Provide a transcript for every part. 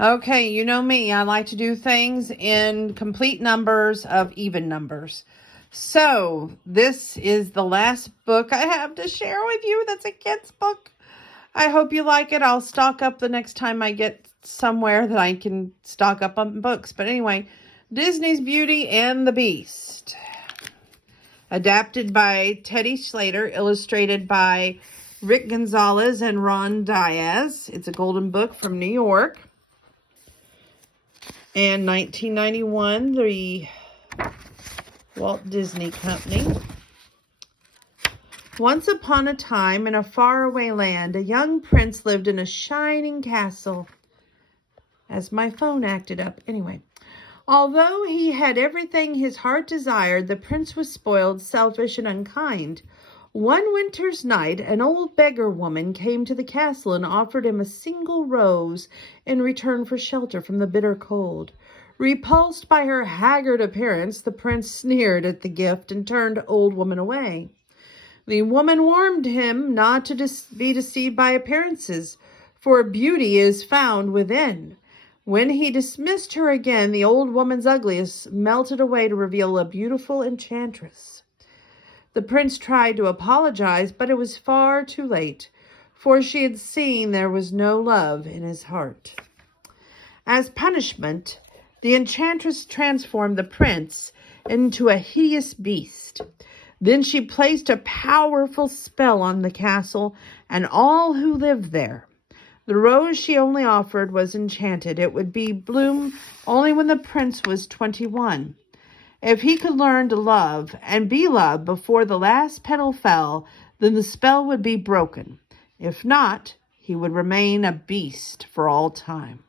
Okay, you know me. I like to do things in complete numbers of even numbers. So, this is the last book I have to share with you. That's a kid's book. I hope you like it. I'll stock up the next time I get somewhere that I can stock up on books. But anyway, Disney's Beauty and the Beast. Adapted by Teddy Slater, illustrated by Rick Gonzalez and Ron Dias. It's a golden book from New York. And 1991, the Walt Disney Company. Once upon a time, in a faraway land, a young prince lived in a shining castle. As my phone acted up. Anyway, although he had everything his heart desired, the prince was spoiled, selfish, and unkind. One winter's night, an old beggar woman came to the castle and offered him a single rose in return for shelter from the bitter cold. Repulsed by her haggard appearance, the prince sneered at the gift and turned old woman away. The woman warned him not to be deceived by appearances, for beauty is found within. When he dismissed her again, the old woman's ugliness melted away to reveal a beautiful enchantress. The prince tried to apologize, but it was far too late, for she had seen there was no love in his heart. As punishment, the enchantress transformed the prince into a hideous beast. Then she placed a powerful spell on the castle and all who lived there. The rose she only offered was enchanted. It would bloom only when the prince was 21. If he could learn to love and be loved before the last petal fell, then the spell would be broken. If not, he would remain a beast for all time.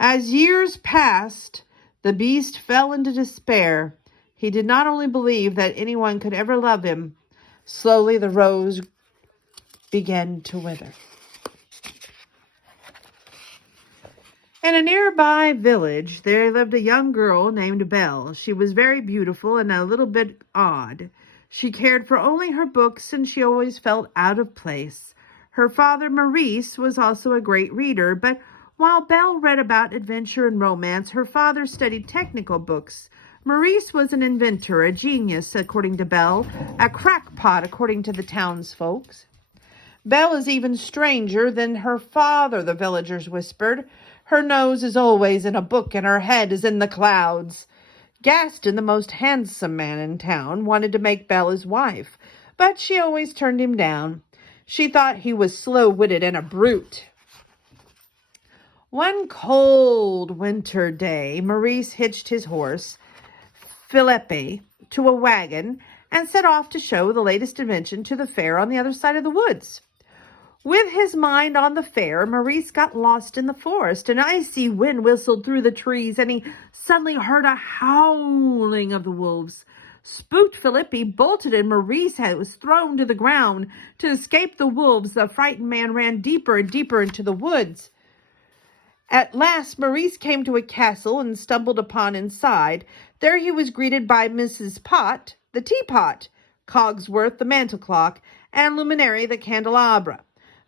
As years passed, the beast fell into despair. He did not only believe that anyone could ever love him. Slowly the rose began to wither. In a nearby village, there lived a young girl named Belle. She was very beautiful and a little bit odd. She cared for only her books, and she always felt out of place. Her father, Maurice, was also a great reader, but while Belle read about adventure and romance, her father studied technical books. Maurice was an inventor, a genius, according to Belle, a crackpot, according to the townsfolk. Belle is even stranger than her father, the villagers whispered. Her nose is always in a book and her head is in the clouds. Gaston, the most handsome man in town, wanted to make Belle his wife, but she always turned him down. She thought he was slow-witted and a brute. One cold winter day, Maurice hitched his horse, Philippe, to a wagon and set off to show the latest invention to the fair on the other side of the woods. With his mind on the fair, Maurice got lost in the forest. An icy wind whistled through the trees, and he suddenly heard a howling of the wolves. Spooked, Philippe bolted, and Maurice was thrown to the ground. To escape the wolves, the frightened man ran deeper and deeper into the woods. At last, Maurice came to a castle and stumbled upon inside. There he was greeted by Mrs. Pot, the teapot, Cogsworth, the mantel clock, and Luminary, the candelabra.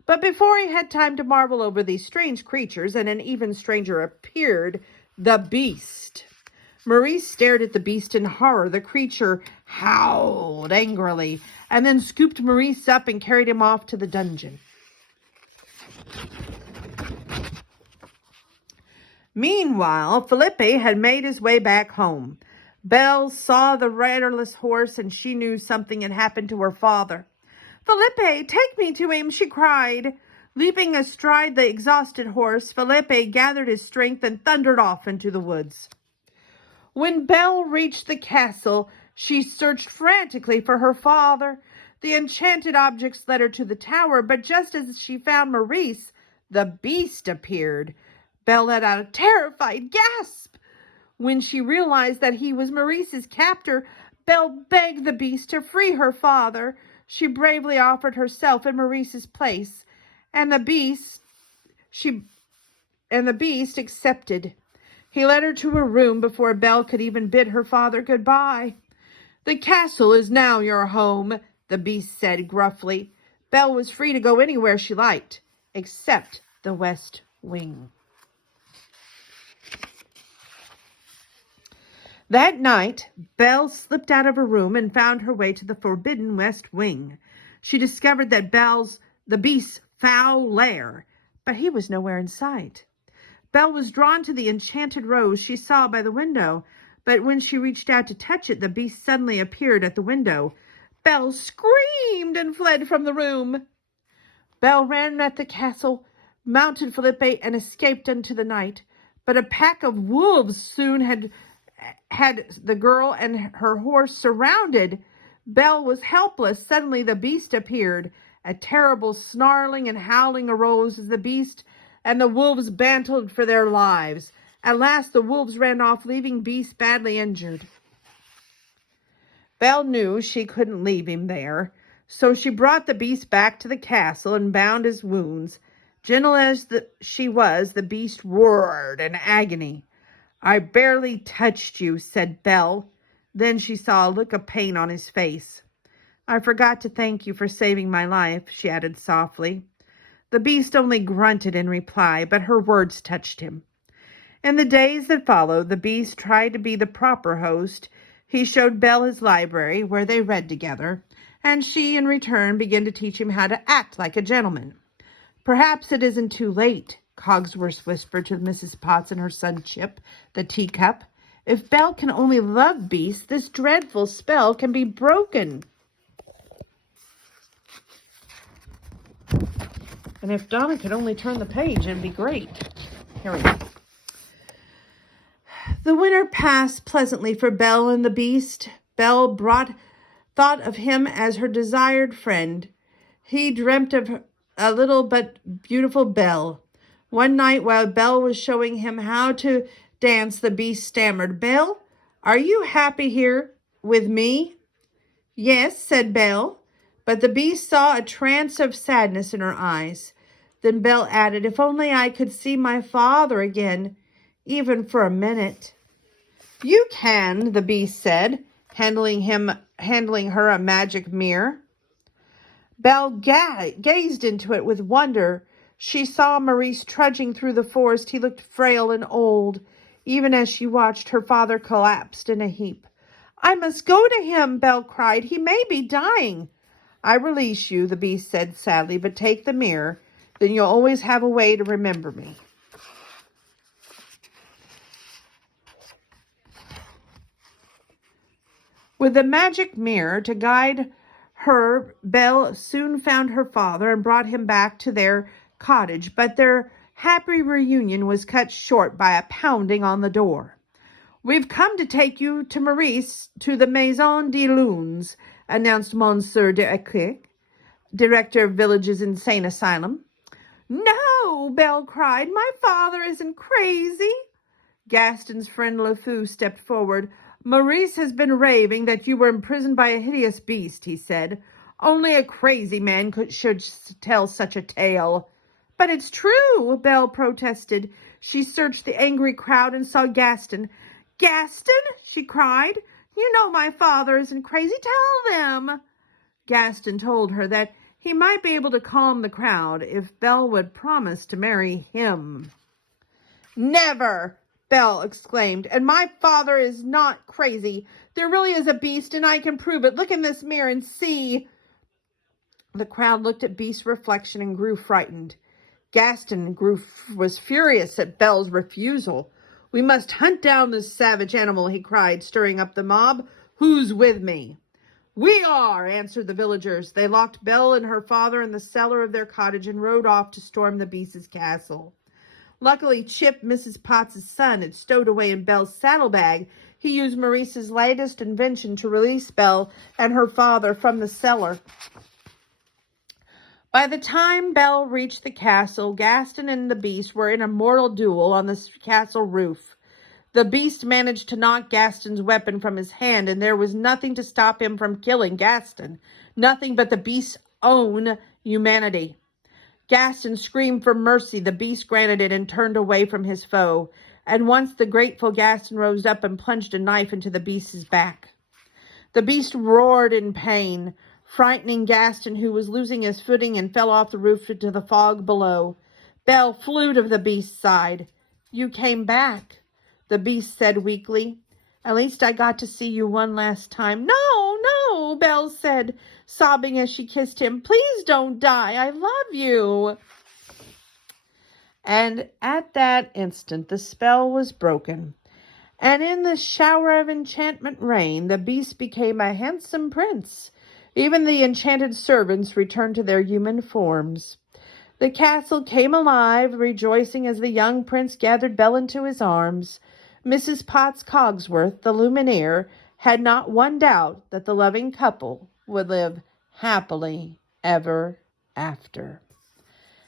But before he had time to marvel over these strange creatures, and an even stranger appeared, the beast. Maurice stared at the beast in horror. The creature howled angrily, and then scooped Maurice up and carried him off to the dungeon. Meanwhile, Philippe had made his way back home. Belle saw the riderless horse, and she knew something had happened to her father. "Philippe, take me to him," she cried. Leaping astride the exhausted horse, Philippe gathered his strength and thundered off into the woods. When Belle reached the castle, she searched frantically for her father. The enchanted objects led her to the tower, but just as she found Maurice, the beast appeared. Belle let out a terrified gasp. When she realized that he was Maurice's captor, Belle begged the beast to free her father. She bravely offered herself in Maurice's place, and the beast accepted. He led her to her room before Belle could even bid her father goodbye. "The castle is now your home," the beast said gruffly. Belle was free to go anywhere she liked, except the West Wing. That night, Belle slipped out of her room and found her way to the forbidden West Wing. She discovered that the beast's foul lair, but he was nowhere in sight. Belle was drawn to the enchanted rose she saw by the window, but when she reached out to touch it, the beast suddenly appeared at the window. Belle screamed and fled from the room. Belle ran at the castle, mounted Felipe, and escaped into the night. But a pack of wolves soon had the girl and her horse surrounded. Belle was helpless. Suddenly the beast appeared. A terrible snarling and howling arose as the beast and the wolves battled for their lives. At last the wolves ran off, leaving Beast badly injured. Belle knew she couldn't leave him there, so she brought the beast back to the castle and bound his wounds. Gentle as she was, the beast roared in agony. "I barely touched you," said Belle. Then she saw a look of pain on his face. "I forgot to thank you for saving my life," she added softly. The beast only grunted in reply, but her words touched him. In the days that followed, the beast tried to be the proper host. He showed Belle his library, where they read together, and she, in return, began to teach him how to act like a gentleman. "Perhaps it isn't too late," Cogsworth whispered to Mrs. Potts and her son Chip, the teacup. "If Belle can only love Beast, this dreadful spell can be broken." And if Donna could only turn the page, it'd be great. Here we go. The winter passed pleasantly for Belle and the beast. Belle thought of him as her desired friend. He dreamt of a little but beautiful Belle. One night, while Belle was showing him how to dance, the beast stammered, "Belle, are you happy here with me?" "Yes," said Belle, but the beast saw a trance of sadness in her eyes. Then Belle added, "If only I could see my father again, even for a minute." "You can," the beast said, handling her a magic mirror. Belle gazed into it with wonder. She saw Maurice trudging through the forest. He looked frail and old. Even as she watched, her father collapsed in a heap. "I must go to him," Belle cried. "He may be dying." "I release you," the beast said sadly, "but take the mirror. Then you'll always have a way to remember me." With the magic mirror to guide her, Belle soon found her father and brought him back to their cottage, but their happy reunion was cut short by a pounding on the door. "We've come to take you to Maurice, to the Maison des Lunes," announced Monsieur d'Eclic, director of Village's insane asylum. "No," Belle cried, "my father isn't crazy." Gaston's friend LeFou stepped forward. "Maurice has been raving that you were imprisoned by a hideous beast," he said. "Only a crazy man should tell such a tale." "But it's true," Belle protested. She searched the angry crowd and saw Gaston. "Gaston," she cried, "you know my father isn't crazy. Tell them." Gaston told her that he might be able to calm the crowd if Belle would promise to marry him. "Never!" Belle exclaimed. "And my father is not crazy. There really is a beast, and I can prove it. Look in this mirror and see." The crowd looked at Beast's reflection and grew frightened. Gaston was furious at Belle's refusal. "We must hunt down this savage animal," he cried, stirring up the mob. "Who's with me?" "We are," answered the villagers. They locked Belle and her father in the cellar of their cottage and rode off to storm the beast's castle. Luckily, Chip, Mrs. Potts' son, had stowed away in Belle's saddlebag. He used Maurice's latest invention to release Belle and her father from the cellar. By the time Belle reached the castle, Gaston and the beast were in a mortal duel on the castle roof. The beast managed to knock Gaston's weapon from his hand, and there was nothing to stop him from killing Gaston. Nothing but the beast's own humanity. Gaston screamed for mercy. The beast granted it and turned away from his foe. And once the grateful Gaston rose up and plunged a knife into the beast's back. The beast roared in pain, frightening Gaston, who was losing his footing and fell off the roof into the fog below. Belle flew to the beast's side. "You came back," the beast said weakly. At least I got to see you one last time. No, no, Belle said, sobbing as she kissed him. Please don't die. I love you. And at that instant, the spell was broken. And in the shower of enchantment rain, the beast became a handsome prince. Even the enchanted servants returned to their human forms. The castle came alive, rejoicing as the young prince gathered Belle into his arms. Mrs. Potts Cogsworth, the lumineer, had not one doubt that the loving couple would live happily ever after.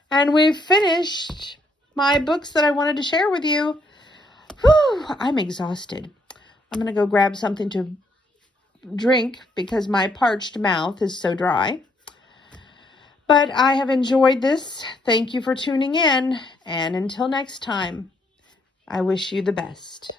And we've finished my books that I wanted to share with you. Whew, I'm exhausted. I'm going to go grab something to drink because my parched mouth is so dry. But I have enjoyed this. Thank you for tuning in. And until next time, I wish you the best.